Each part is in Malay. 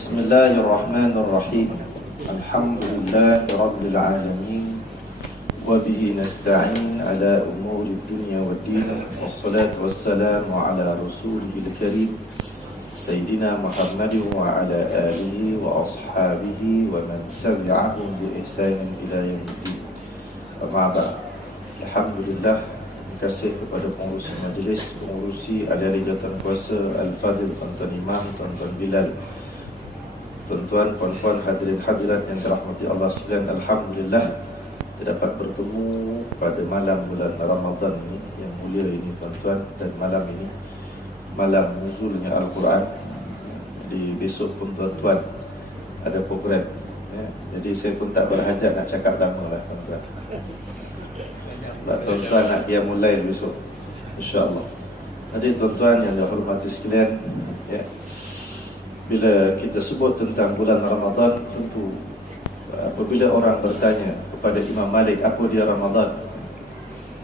Bismillahirrahmanirrahim. Alhamdulillahirabbil alamin. Wa bihi nasta'in ala umuri dunya waddin. Wassalatu wassalamu ala rasulil karim Sayyidina Muhammadin wa ala alihi wa ashabihi wa man tabi'ahum bi ihsanin ila yaumiddin. Amma ba'd. Alhamdulillah, terima kasih kepada pengurusi majlis, pengurusi Ahli Jawatan Kuasa Al-Fadhil Tuan-Tuan Imam, Tuan-Tuan Bilal, tuan-tuan, puan-puan, hadirin hadirat yang dirahmati Allah sekalian. Alhamdulillah kita dapat bertemu pada malam bulan Ramadan ini yang mulia ini, tuan-tuan. Dan malam ini malam nuzulnya Al-Quran. Di besok pun tuan-tuan ada program ya. Jadi saya pun tak berhajat nak cakap lama lah, tuan-tuan. Tuan-tuan nak dia mulai besok, insya-Allah. Jadi tuan-tuan yang dihormati sekalian ya, bila kita sebut tentang bulan Ramadan, tentu apabila orang bertanya kepada Imam Malik apa dia Ramadan,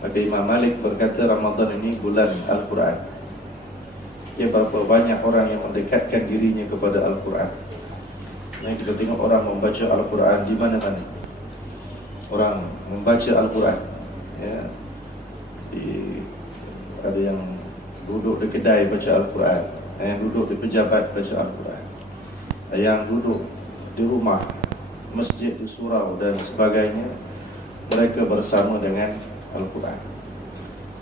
maka Imam Malik berkata Ramadan ini bulan Al-Quran. Ya, berapa banyak orang yang mendekatkan dirinya kepada Al-Quran. Yang kita tengok orang membaca Al-Quran di mana-mana. Orang membaca Al-Quran ya. Ada yang duduk di kedai baca Al-Quran, yang duduk di pejabat baca Al-Quran, yang duduk di rumah, masjid, di surau dan sebagainya, mereka bersama dengan Al-Quran.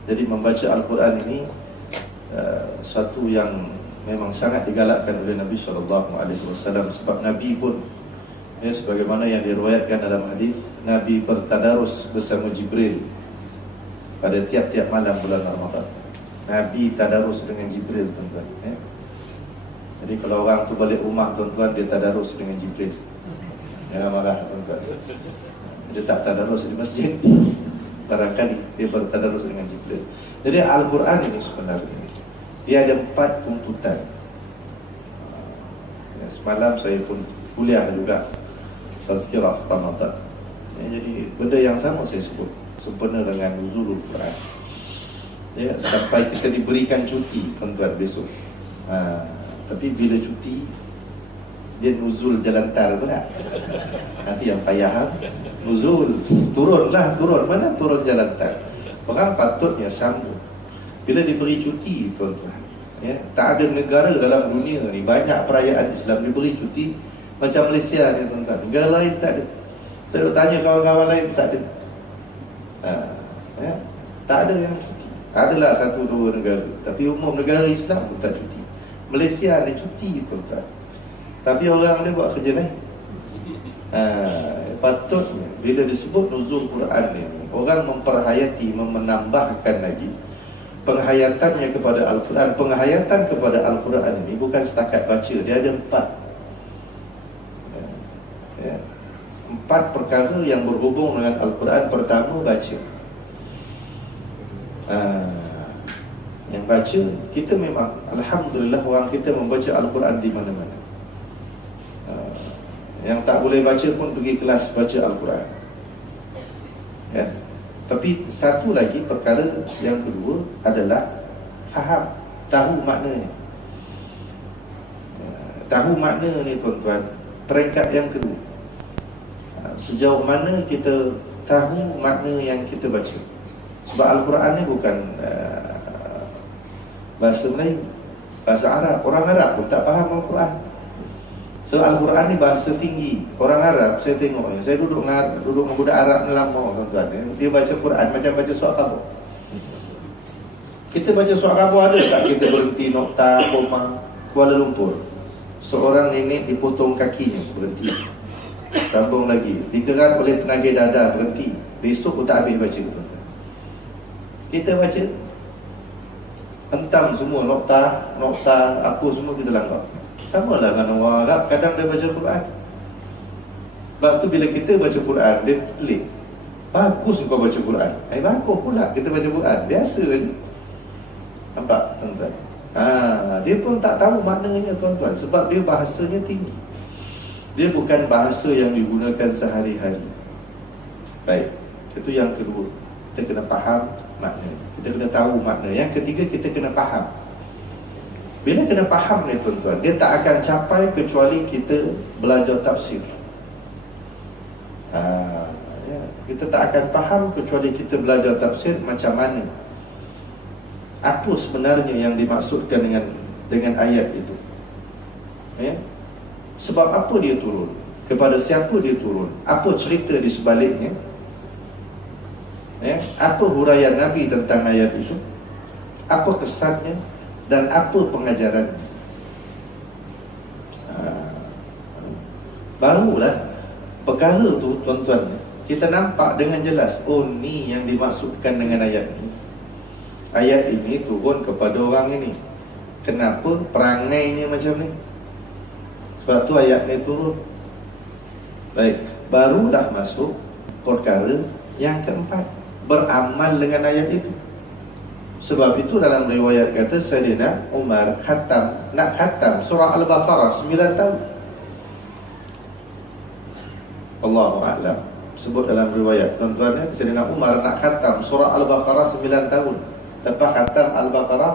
Jadi membaca Al-Quran ini satu yang memang sangat digalakkan oleh Nabi SAW. Sebab Nabi pun ya, sebagaimana yang diriwayatkan dalam hadis, Nabi bertadarus bersama Jibril pada tiap-tiap malam bulan Ramadan. Nabi tadarus dengan Jibril, tuan-tuan ya. Jadi kalau orang tu balik rumah, tuan-tuan, dia tadarus dengan Jibril. Jangan marah, tuan-tuan. Dia tak tadarus di masjid, barangkali dia bertadarus dengan Jibril. Jadi Al-Quran ini sebenarnya dia ada 4 tuntutan. Semalam saya pun kuliah juga Tazkirah Ramadan ya, jadi benda yang sama saya sebut sempena dengan nuzulul Quran ya, sampai kita diberikan cuti, tuan-tuan, besok. Tapi bila cuti dia nuzul jalan tar pula. Nanti yang payah nuzul, turun mana turun jalan tar. Orang patutnya sambut bila diberi cuti, tuan-tuan ya. Tak ada negara dalam dunia ni, banyak perayaan Islam diberi cuti macam Malaysia ni, tuan-tuan. Negara lain tak ada. Saya tanya kawan-kawan lain, tak ada. Ya, tak ada yang cuti. Adalah 1-2 negara, tapi umum negara Islam pun tak cuti. Malaysia ada cuti, tuan-tuan, tapi orang dia buat kerja lain. Patutnya bila disebut nuzul Quran ni, orang memperhayati, menambahkan lagi penghayatannya kepada Al-Quran. Penghayatan kepada Al-Quran ini bukan setakat baca, dia ada 4 perkara yang berhubung dengan Al-Quran. Pertama, baca. Yang baca, kita memang alhamdulillah orang kita membaca Al-Quran di mana-mana. Yang tak boleh baca pun pergi kelas baca Al-Quran ya. Tapi satu lagi perkara yang kedua adalah faham, tahu maknanya. Tahu makna ni, tuan-tuan, peringkat yang kedua. Sejauh mana kita tahu makna yang kita baca. Sebab Al-Quran ni bukan bahasa Melayu, bahasa Arab. Orang Arab pun tak faham Al-Quran. So Al-Quran ni bahasa tinggi. Orang Arab, saya tengok, saya duduk dengan budak Arab ni lama, tuan-tuan. Dia baca Quran macam baca surat khabar. Kita baca surat khabar ada tak kita berhenti nokta, koma? Kuala Lumpur, seorang nenek dipotong kakinya, berhenti. Sambung lagi, dikerat oleh tenaga dada, berhenti. Besok pun tak habis baca, tuan-tuan. Kita baca hentam semua nokta, apa semua kita langgar. Sama lah dengan orang Arab, kadang dia baca Quran. Sebab tu bila kita baca Quran, dia pelik. Bagus kau baca Quran. Bagus pula kita baca Quran. Biasa je. Nampak, tuan-tuan? Dia pun tak tahu maknanya, tuan-tuan. Sebab dia bahasanya tinggi. Dia bukan bahasa yang digunakan sehari-hari. Baik, itu yang kedua. Kita kena faham makna. Kita kena tahu makna. Yang ketiga, kita kena faham. Bila kena faham ni tuan-tuan, dia tak akan capai kecuali kita belajar tafsir. Ya, kita tak akan faham kecuali kita belajar tafsir macam mana, apa sebenarnya yang dimaksudkan dengan ayat itu. Ya? Sebab apa dia turun, kepada siapa dia turun, apa cerita di sebaliknya, ya? Apa huraian Nabi tentang ayat itu, apa kesannya, dan apa pengajaran. Barulah perkara tu tuan-tuan kita nampak dengan jelas, oh ni yang dimaksudkan dengan ayat ini. Ayat ini turun kepada orang ini. Kenapa perangainya macam ni? Sebab tu ayat ni turun. Baik, barulah masuk perkara yang keempat, beramal dengan ayat itu. Sebab itu dalam riwayat kata Sayyidina Umar nak khatam surah Al-Baqarah 9 tahun. Allahu a'lam. Sebut dalam riwayat tuan-tuan, Sayyidina Umar nak khatam surah Al-Baqarah 9 tahun. Lepas khatam Al-Baqarah,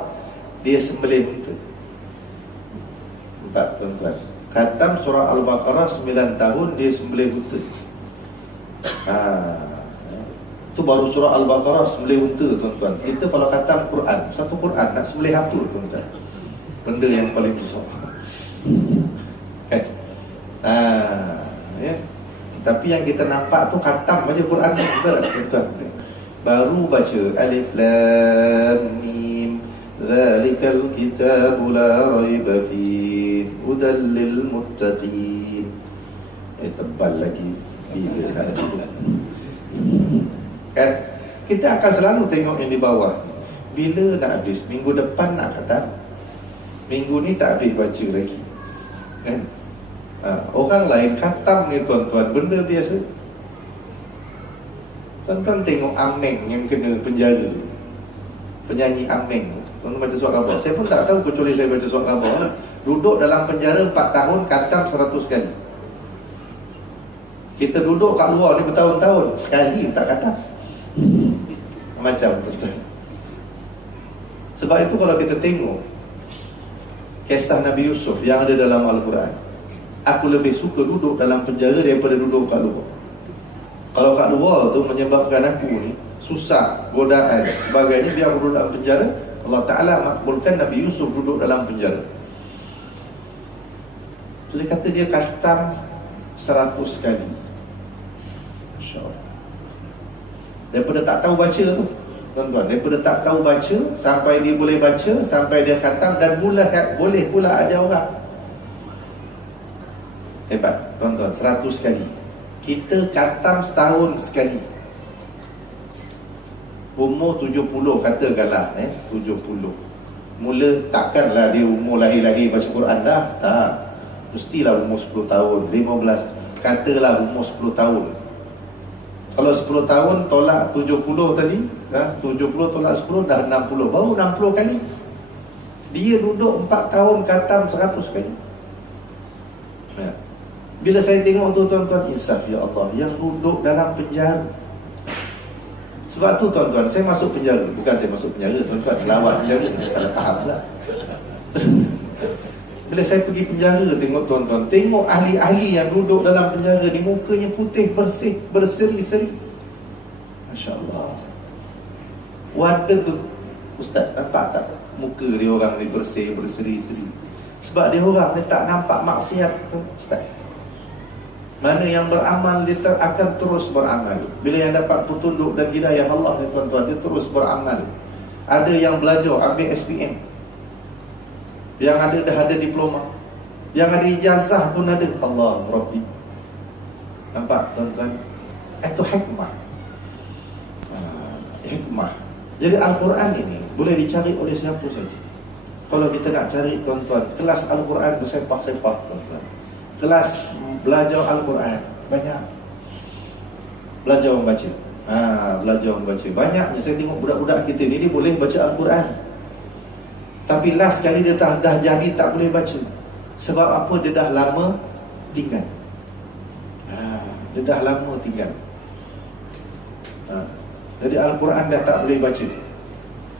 dia sembelih unta. Empat tuan-tuan, khatam surah Al-Baqarah 9 tahun, dia sembelih unta. Itu baru surah Al-Baqarah sembelih unta tuan-tuan. Kita kalau khatam Quran, satu Quran nak sembelih apa tuan-tuan? Benda yang paling besar. Kan? Ya. Tapi yang kita nampak tu khatam baca Quran ni, betul tak tuan-tuan? Baru baca Alif Lam Mim Zalikal kitabu la raiba fihi hudal lil muttaqin. Tebal lagi bila nak ada itu. Kan? Kita akan selalu tengok yang di bawah. Bila nak habis? Minggu depan nak khatam. Minggu ni tak habis baca lagi. Kan? Orang lain khatam ni tuan-tuan benda biasa. Tuan-tuan tengok Ameng yang kena penjara, penyanyi Ameng. Tuan-tuan baca surat khabar. Saya pun tak tahu kecuali saya baca surat khabar. Duduk dalam penjara 4 tahun, khatam 100 kali. Kita duduk kat luar ni bertahun-tahun, sekali tak khatam. Macam tuan-tuan. Sebab itu kalau kita tengok kisah Nabi Yusuf yang ada dalam Al-Quran, aku lebih suka duduk dalam penjara daripada duduk kat luar. Kalau kat luar tu menyebabkan aku ni susah, godaan, sebagainya, biar aku duduk dalam penjara. Allah Ta'ala makbulkan Nabi Yusuf duduk dalam penjara. So, dia kata dia khatam 100 kali. Masya Allah. Daripada tak tahu baca tu tuan-tuan, daripada tak tahu baca sampai dia boleh baca, sampai dia khatam dan boleh pula ajar orang. Hebat tuan-tuan, 100 kali. Kita khatam setahun sekali. Umur 70 katakanlah 70. Mula takkanlah dia umur lahir-lahir baca Quran dah. Tak. Mestilah umur 10 tahun, 15. Katalah umur 10 tahun. Kalau 10 tahun tolak 70 tadi, 70 tolak 10 dah 60. Baru 60 kali. Dia duduk 4 tahun khatam 100 kali. Ya. Bila saya tengok tu tuan-tuan, insaf ya Allah, yang duduk dalam penjara. Sebab tu tuan-tuan, saya masuk penjara. Bukan saya masuk penjara tuan-tuan, lawat penjara, salah faham lah. Bila saya pergi penjara, tengok tuan-tuan, tengok ahli-ahli yang duduk dalam penjara ni, mukanya putih, bersih, berseri-seri. Masya Allah. Wadah tu Ustaz, nampak tak muka dia orang ni bersih, berseri-seri? Sebab dia orang ni tak nampak maksiat tu Ustaz. Mana yang beramal, dia akan terus beramal. Bila yang dapat petunjuk dan hidayah Allah ni tuan-tuan, dia terus beramal. Ada yang belajar, ambil SPM, yang ada dah ada diploma, yang ada ijazah pun ada. Allah Rabbi. Nampak tuan-tuan? Itu hikmah. Hikmah. Jadi Al-Quran ini boleh dicari oleh siapa saja. Kalau kita nak cari tuan-tuan, kelas Al-Quran bersepah-sepah tuan-tuan, kelas belajar Al-Quran banyak. Belajar membaca. Belajar membaca. Banyaknya saya tengok budak-budak kita ni, dia boleh baca Al-Quran, tapi last kali dia dah jadi tak boleh baca. Sebab apa? Dia dah lama tinggal. Dia dah lama tinggal. Jadi Al-Quran dah tak boleh baca.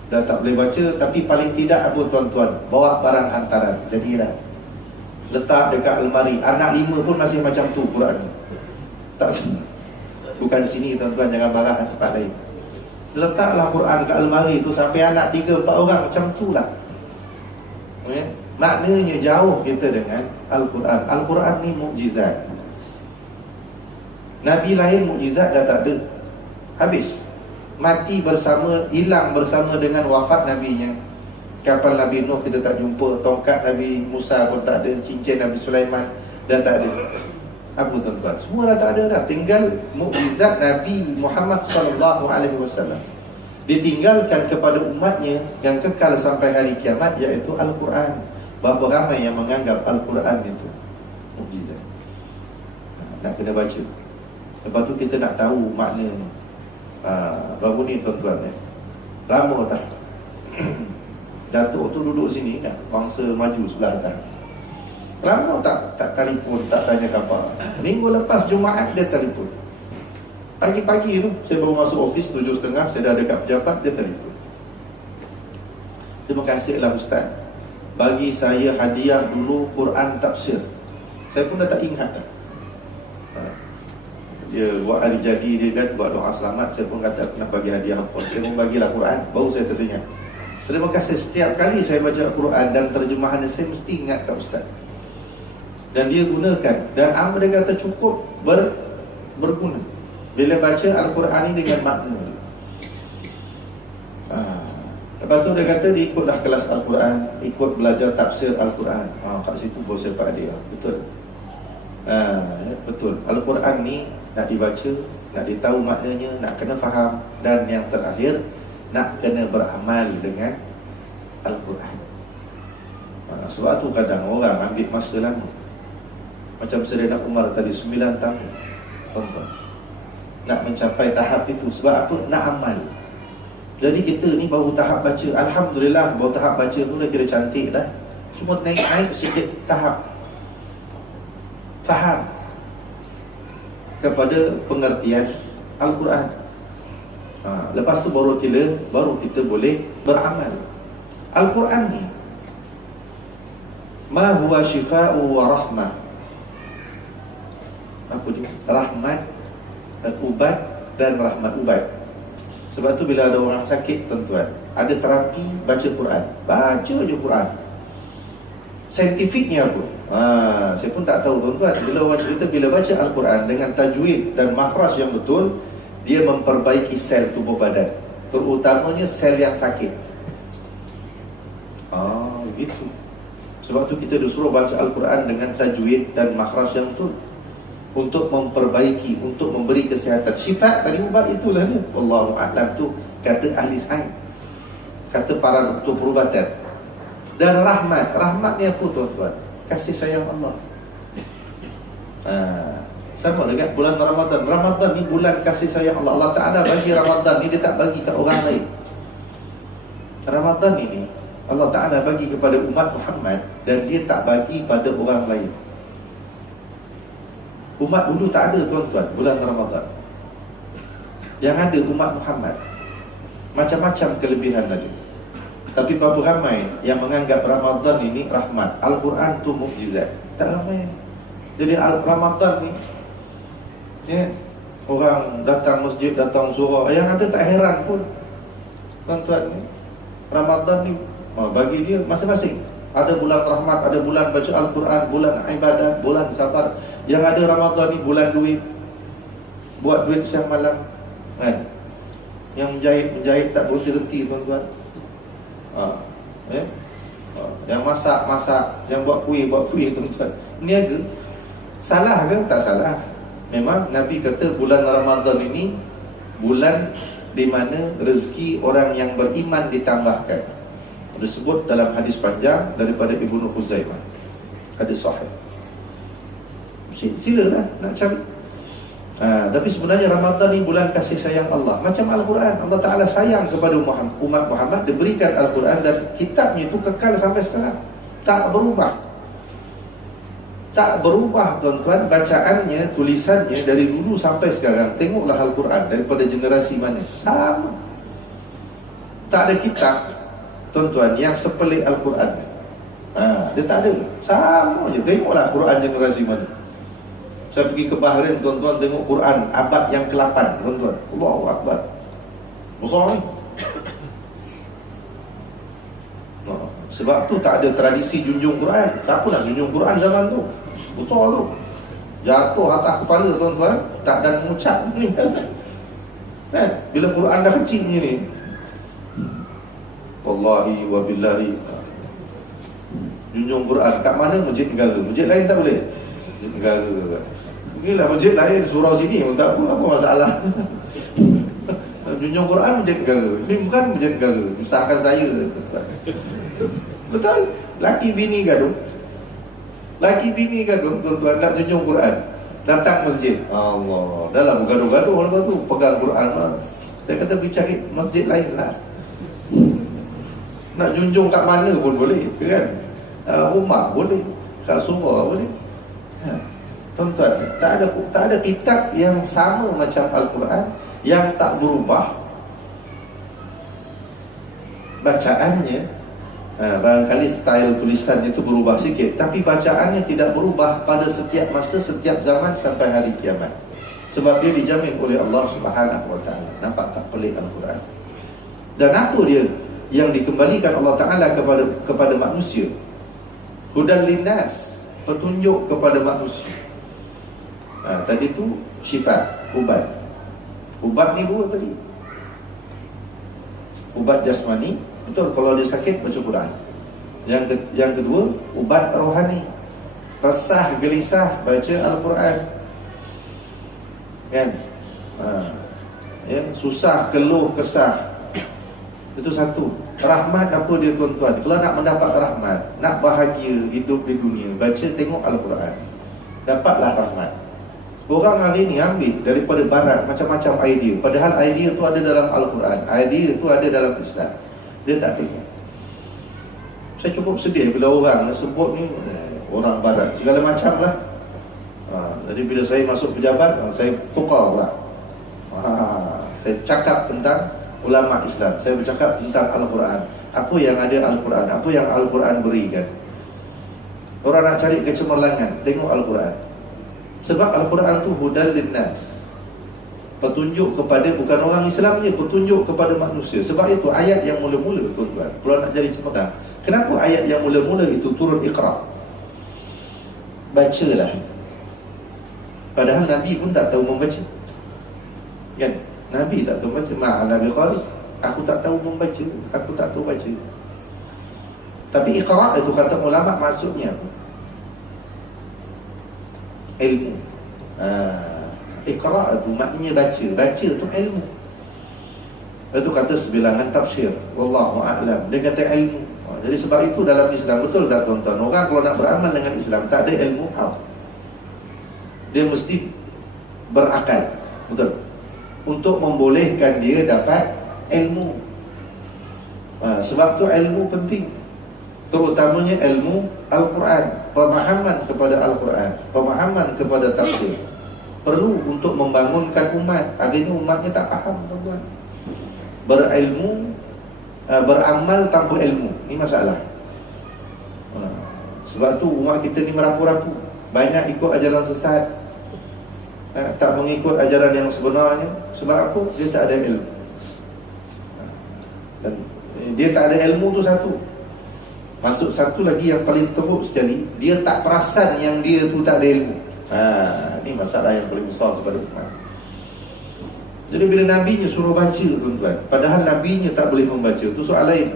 dah tak boleh baca, tapi paling tidak apa tuan-tuan, bawa barang hantaran. Jadilah letak dekat almari. Anak 5 pun masih macam tu Quran. Tak semua. Bukan sini tuan-tuan, jangan barang tempat lain. Letaklah Quran kat almari tu sampai anak 3-4 orang macam tu lah. Okay? Maknanya jauh kita dengan Al-Quran. Al-Quran ni mukjizat. Nabi lain mukjizat dah tak ada. Habis. Mati bersama, hilang bersama dengan wafat nabinya. Kapal Nabi Nuh kita tak jumpa, tongkat Nabi Musa pun tak ada, cincin Nabi Sulaiman dah tak ada. Apa tuan-tuan? Semua dah tak ada dah. Tinggal mukjizat Nabi Muhammad SAW. Ditinggalkan kepada umatnya yang kekal sampai hari kiamat, iaitu Al-Quran. Berapa ramai yang menganggap Al-Quran itu mukjizat. Nak kena baca. Lepas tu kita nak tahu makna. Baru ni tuan-tuan, lama tak Datuk tu duduk sini dah, bangsa maju sebelah atas. Lama tak telefon, tak tanya khabar. Minggu lepas Jumaat dia telefon. Pagi-pagi tu saya baru masuk office 7.30, saya dah dekat pejabat, dia telefon. Terima kasihlah Ustaz, bagi saya hadiah dulu Quran tafsir. Saya pun dah tak ingat dah. Dia buat hari jadi dia kan, buat doa selamat. Saya pun kata nak bagi hadiah apa. Saya pun bagilah Quran. Baru saya teringat. Terima kasih, setiap kali saya baca Quran dan terjemahannya, saya mesti ingat kat Ustaz. Dan dia gunakan. Dan dia kata cukup berguna bila baca Al-Quran ini dengan makna. Lepas tu dia kata dia ikutlah kelas Al-Quran, ikut belajar tafsir Al-Quran. Kat situ baru saya dapat hadiah. Betul. Betul. Al-Quran ni nak dibaca, nak ditahu maknanya, nak kena faham, dan yang terakhir nak kena beramal dengan Al-Quran. Sebab tu kadang orang ambil masa lama. Macam Sayyidina Umar tadi 9 tahun nak mencapai tahap itu. Sebab apa? Nak amal. Jadi kita ni baru tahap baca, alhamdulillah, baru tahap baca tu dah kira cantik dah. Cuma naik sikit tahap faham kepada pengertian Al-Quran. Lepas tu baru kita boleh beramal. Al-Quran ni ma huwa shifa'u wa rahmah. Apa dia? Rahmat dan ubat, dan rahmat ubat. Sebab tu bila ada orang sakit tuan-tuan, ada terapi baca Quran. Baca je Quran. Saintifiknya apa? Saya pun tak tahu tuan-tuan. Bila orang cerita, bila baca Al-Quran dengan tajwid dan makhraj yang betul, dia memperbaiki sel tubuh badan, terutamanya sel yang sakit. Begitu. Sebab tu kita disuruh baca Al-Quran dengan tajwid dan makhraj yang betul, untuk memperbaiki, untuk memberi kesihatan. Syifa tadi ubat itulah dia. Wallahu a'lam, tu kata ahli sains, kata para doktor perubatan. Dan rahmat, rahmat ni apa tuan-tuan? Kasih sayang Allah. Sama dengan bulan Ramadan. Ramadan ni bulan kasih sayang Allah. Allah Ta'ala bagi Ramadan ni, dia tak bagi kat orang lain. Ramadan ini Allah Ta'ala bagi kepada umat Muhammad, dan dia tak bagi pada orang lain. Umat dulu tak ada tuan-tuan bulan Ramadan. Yang ada umat Muhammad. Macam-macam kelebihan lagi. Tapi berapa ramai yang menganggap Ramadan ini rahmat, Al-Quran tu mukjizat? Tak ramai. Jadi Ramadan ni, orang datang masjid, datang surau, yang ada tak heran pun tuan-tuan ni. Ramadan ni bagi dia masing-masing. Ada bulan rahmat, ada bulan baca Al-Quran, bulan ibadat, bulan sabar. Yang ada Ramadan ni bulan duit, buat duit siang malam kan? Yang menjahit tak berhenti tuan-tuan. Yang masak, yang buat kuih tuan-tuan. Niaga. Salah ke? Tak salah. Memang Nabi kata bulan Ramadan ini bulan di mana rezeki orang yang beriman ditambahkan. Disebut dalam hadis panjang daripada Ibnu Huzaimah, hadis sahih. Silalah nak cari. Tapi sebenarnya Ramadan ni bulan kasih sayang Allah. Macam Al-Quran, Allah Ta'ala sayang kepada umat Muhammad, diberikan Al-Quran, dan kitabnya itu kekal sampai sekarang, tak berubah. Tak berubah tuan-tuan, bacaannya, tulisannya dari dulu sampai sekarang. Tengoklah Al-Quran daripada generasi mana, sama. Tak ada kitab, tuan-tuan, yang sepelik Al-Quran. Dia tak ada. Sama je. Tengoklah Quran generasi mana. Saya pergi ke Bahrain, tuan-tuan, tengok Quran abad yang ke-8, tuan-tuan. Allahu Akbar. Besar ni. Sebab tu tak ada tradisi junjung Quran. Siapa nak junjung Quran zaman tu? Besar tu. Jatuh atas kepala, tuan-tuan, tak dan mengucap ni. Bila Quran dah kecil ni, wallahi wa billahi, junjung Quran kat mana? Masjid negara. Masjid lain tak boleh. Masjid negara. Inilah masjid lain, surau sini pun tak apa masalah. Junjung Quran masjid negara. Ini bukan masjid negara. Usahkan saya. Betul? Laki bini gaduh. Laki bini gaduh, tuan-tuan, nak junjung Quran. Datang masjid. Allah. Dah lah bergaduh-gaduh lepas tu. Pegang Quran. Dia kata pergi cari masjid lain lah. Nak junjung kat mana pun boleh, kan? Rumah boleh, kat surau boleh. Tuan-tuan, tak ada kitab yang sama macam Al-Quran, yang tak berubah bacaannya. Barangkali style tulisannya itu berubah sikit, tapi bacaannya tidak berubah pada setiap masa, setiap zaman sampai hari kiamat. Sebab dia dijamin oleh Allah Subhanahu wa ta'ala. Nampak tak pelik Al-Quran? Dan apa dia yang dikembalikan Allah Ta'ala kepada manusia? Hudan linnas, petunjuk kepada manusia. Tadi tu syifat, ubat. Ubat ni dua tadi. Ubat jasmani, betul, kalau dia sakit baca Quran. Yang kedua, ubat rohani. Resah, gelisah, baca Al-Quran. Kan? Susah, keluh, kesah. Itu satu. Rahmat apa dia, tuan-tuan? Kalau nak mendapat rahmat, nak bahagia hidup di dunia, baca, tengok Al-Quran, dapatlah rahmat. Orang hari ni ambil daripada barat macam-macam idea, padahal idea tu ada dalam Al-Quran, idea tu ada dalam Islam. Dia tak tengok. Saya cukup sedih bila orang sebut ni orang barat, segala macam lah. Jadi bila saya masuk pejabat, saya tukar pula. Saya cakap tentang ulama Islam, saya bercakap tentang Al-Quran. Apa yang ada Al-Quran, apa yang Al-Quran berikan. Orang nak cari kecemerlangan, tengok Al-Quran. Sebab Al-Quran tu hudal linnas, petunjuk kepada bukan orang Islam je, petunjuk kepada manusia. Sebab itu ayat yang mula-mula, tuan-tuan, kalau nak jadi cemerlang, kenapa ayat yang mula-mula itu turun Iqra? Bacalah. Padahal Nabi pun tak tahu membaca, kan? Nabi tak tahu baca. Nabi qari, aku tak tahu membaca, aku tak tahu baca. Tapi Iqra itu kata ulama maksudnya apa? Ilmu. Iqra itu maknanya baca. Baca itu ilmu. Itu kata sebilangan tafsir, wallahu a'lam, dia kata ilmu. Jadi sebab itu dalam Islam, betul tak tuan-tuan, orang kalau nak beramal dengan Islam tak ada ilmu dia mesti berakal, betul, untuk membolehkan dia dapat ilmu. Sebab tu ilmu penting, terutamanya ilmu Al-Quran, pemahaman kepada Al-Quran, pemahaman kepada tafsir. Perlu untuk membangunkan umat. Hari ini umatnya tak faham, tuan-tuan. Berilmu, beramal tanpa ilmu, ini masalah. Sebab tu umat kita ni merapu-rapu, banyak ikut ajaran sesat, tak mengikut ajaran yang sebenarnya. Sebab apa? Dia tak ada ilmu. Dan dia tak ada ilmu tu satu. Masuk satu lagi yang paling teruk sekali, dia tak perasan yang dia tu tak ada ilmu. Ini masalah yang paling besar kepada umat. Jadi bila Nabinya suruh baca, tuan-tuan, padahal Nabinya tak boleh membaca, itu soal lain.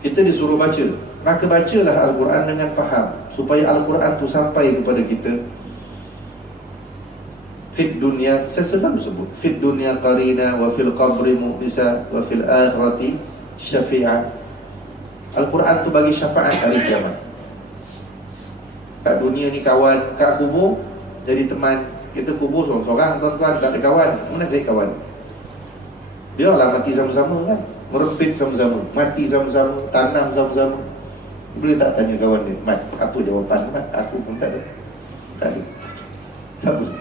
Kita disuruh baca, maka bacalah Al-Quran dengan faham, supaya Al-Quran tu sampai kepada kita. Fid dunia, saya selalu sebut, fid dunia qarina, wa fil qabri mu'nisa, wa fil akhirati syafi'ah. Al-Quran tu bagi syafaat hari kiamat. Kat dunia ni kawan, kat kubur jadi teman. Kita kubur seorang-seorang, tuan-tuan, tak ada kawan. Mana saya kawan? Biarlah mati sama-sama, kan? Merempit sama-sama, mati sama-sama, tanam sama-sama. Boleh tak tanya kawan dia, Mat, apa jawapan Mat? Aku pun tak ada. Tak ada. Tak boleh.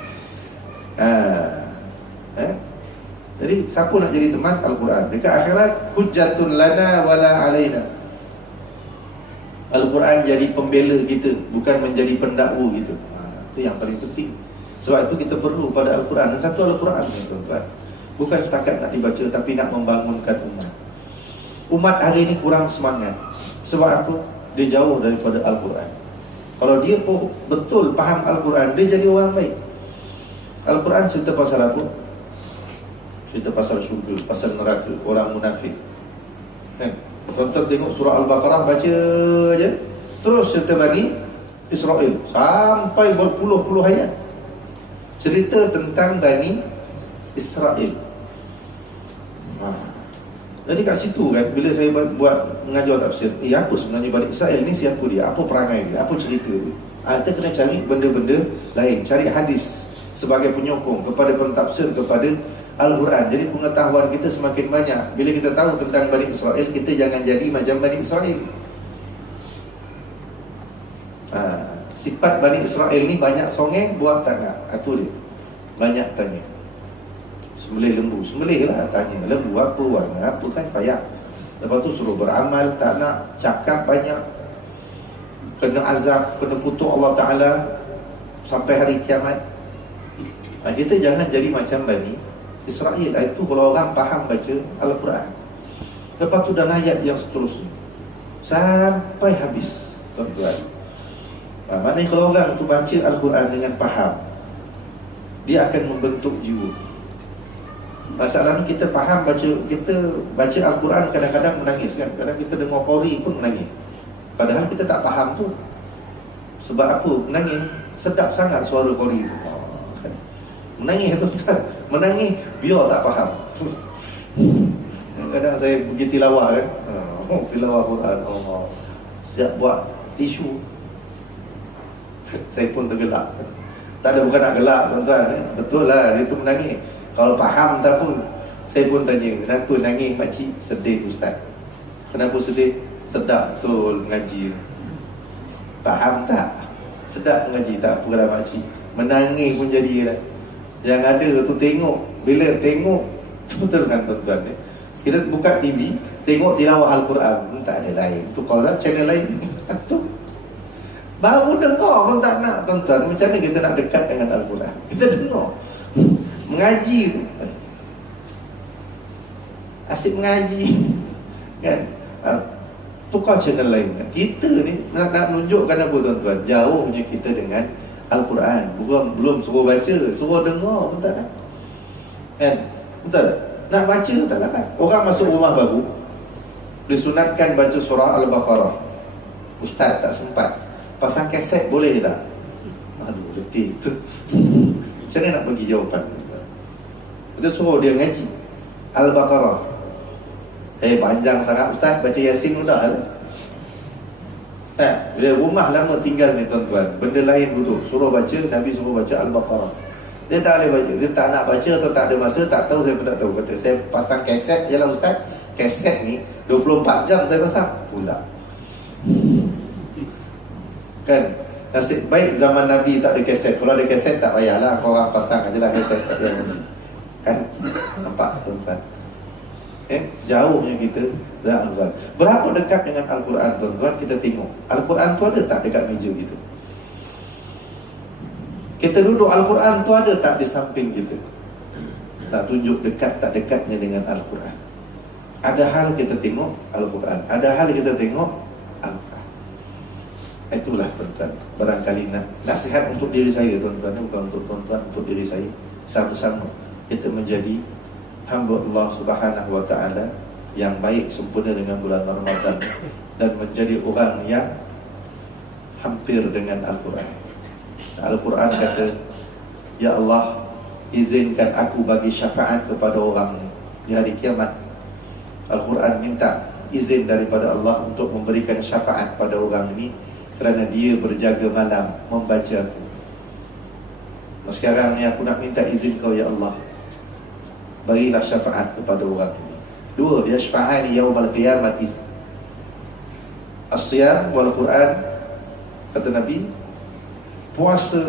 Jadi siapa nak jadi teman Al-Quran? Dekat akhirat, hujjatun lana wala alaina. Al-Quran jadi pembela kita, bukan menjadi pendakwa kita. Itu yang paling penting. Sebab itu kita perlu pada Al-Quran. Dan satu Al-Quran ni tuan-tuan, bukan setakat nak dibaca, tapi nak membangunkan umat. Umat hari ini kurang semangat. Sebab apa? Dia jauh daripada Al-Quran. Kalau dia betul faham Al-Quran, dia jadi orang baik. Al-Quran cerita pasal apa? Cerita pasal syurga, pasal neraka, orang munafik. Kan? Tuan-tuan tengok surah Al-Baqarah, baca aja, terus cerita Bani Israel sampai berpuluh-puluh ayat. Cerita tentang Bani Israel. Jadi kat situ kan, bila saya buat mengajar tafsir, apa sebenarnya Bani Israel ni, siapa dia, apa perangai dia, apa cerita dia. Kita kena cari benda-benda lain, cari hadis sebagai penyokong kepada pentafsir, kepada Al-Quran. Jadi pengetahuan kita semakin banyak. Bila kita tahu tentang Bani Israel, kita jangan jadi macam Bani Israel. Sifat Bani Israel ni banyak songeng, buat tak nak. Itu dia, banyak tanya. Sembelih lembu, sembelih lah, tanya lembu apa, warna apa, kan payah. Lepas tu suruh beramal, tak nak, cakap banyak, kena azab, kena kutuk Allah Ta'ala sampai hari kiamat. Kita jangan jadi macam Bani Israel. Itu kalau orang faham baca Al-Quran. Lepas tu dan ayat yang seterusnya sampai habis, tuan-tuan. Maknanya kalau orang tu baca Al-Quran dengan faham, dia akan membentuk jiwa. Masalahnya kita faham baca, kita baca Al-Quran kadang-kadang menangis kan. Kadang kita dengar qori pun menangis, padahal kita tak faham tu. Sebab apa menangis? Sedap sangat suara qori tu. Menangis tu, menangis biar tak faham. Kadang saya pergi tilawah kan, tilawah Quran, sejak buat tisu saya pun tergelak. Tak ada, bukan nak gelak tuan-tuan, betul lah dia tu menangis. Kalau faham tak pun, saya pun tanya, kenapa nangis makcik? Sedih ustaz. Kenapa sedih? Sedap betul mengaji. Faham tak? Sedap mengaji tak? Apa lah makcik, menangis pun jadi lah. Yang ada tu tengok, bila tengok betul kan tuan-tuan, kita buka TV, tengok tilawah Al-Quran, tak ada lain. Tu kalau lah channel lain tu baru dengar pun tak nak tuan-tuan. Macam mana kita nak dekat dengan Al-Quran? Kita dengar mengaji tu, asyik mengaji kan, tukar channel lain. Kita ni nak menunjukkan apa tuan-tuan? Jauhnya kita dengan Al-Quran. Belum suruh baca, suruh dengar pun tak nak kan? Betul? Nak baca tak nak kan? Orang masuk rumah baru, disunatkan baca surah Al-Baqarah, ustaz tak sempat, pasang kaset boleh tak? Aduh, letih tu. Macam mana nak bagi jawapan? Kita suruh dia ngaji Al-Baqarah, panjang sangat ustaz, baca Yasin mudah lah. Bila rumah lama tinggal ni tuan-tuan, benda lain duduk, suruh baca, Nabi suruh baca Al-Baqarah, dia tak boleh baca. Dia tak nak baca atau tak ada masa, tak tahu, saya pun tak tahu. Kata saya pasang kaset je lah ustaz. Kaset ni 24 jam saya pasang pula kan. Nasib baik zaman Nabi tak ada kaset. Kalau ada kaset tak payahlah, korang pasang aje lah kaset, tak payah ngaji kan. Nampak tuan-tuan, jauhnya kita dengan Al-Quran. Berapa dekat dengan Al-Quran tuan-tuan? Kita tengok Al-Quran tu ada tak dekat meja kita? Kita duduk, Al-Quran tu ada tak di samping kita? Tak tunjuk dekat tak dekatnya dengan Al-Quran. Ada hal kita tengok Al-Quran, ada hal kita tengok Al-Quran. Itulah tuan-tuan, barangkali nasihat untuk diri saya tuan-tuan, bukan untuk tuan-tuan, untuk diri saya. Sama-sama kita menjadi hamba Allah Subhanahu wa ta'ala yang baik sempurna dengan bulan Ramadan, dan menjadi orang yang hampir dengan Al-Quran. Al-Quran kata, ya Allah, izinkan aku bagi syafaat kepada orang di hari kiamat. Al-Quran minta izin daripada Allah untuk memberikan syafaat pada orang ini kerana dia berjaga malam membaca aku. Sekarang ni aku nak minta izin kau ya Allah, berilah syafaat kepada orang ini. Dua, yashfa'ani yaumal qiyamati. As-siyam wal Quran, kata Nabi, puasa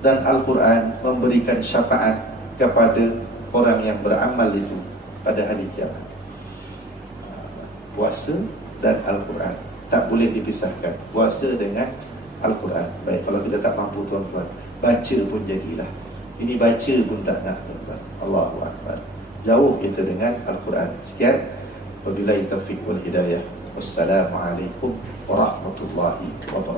dan Al-Quran memberikan syafaat kepada orang yang beramal itu pada hari kiamat. Puasa dan Al-Quran tak boleh dipisahkan. Puasa dengan Al-Quran. Baik, kalau kita tak mampu tuan-tuan, baca pun jadilah. Ini baca pun tak nak, tuan-tuan. Allahu Akbar. Jauh kita dengan Al-Quran. Sekian. Wabillahi taufiq wal hidayah. Wassalamualaikum warahmatullahi wabarakatuh.